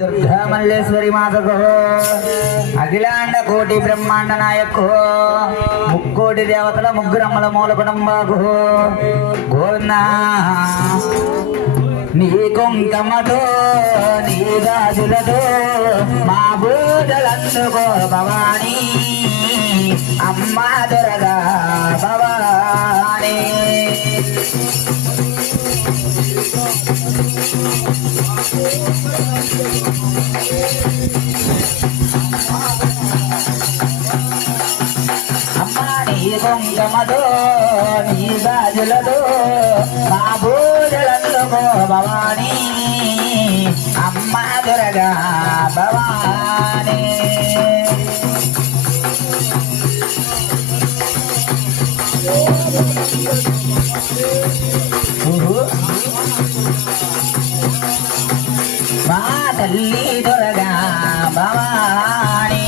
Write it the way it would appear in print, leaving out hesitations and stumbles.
దుర్గా మల్లేశ్వరి మాతకు అఖిలాండ కోటి బ్రహ్మాండ నాయకు ముక్కోటి దేవతల ముగ్గురమ్మల మూల కుటుంబాకు గోవిందా నీ కుంకమతో నీ గాజులతో మా పూజలందుకో భవానీ అమ్మా దుర్గా భవానీ అమ్మా నీ కుంకమతో నీ గాజులతో మా పూజలందుకో భవానీ అమ్మా దుర్గా భవానీ మా తల్లి దుర్గా భవానీ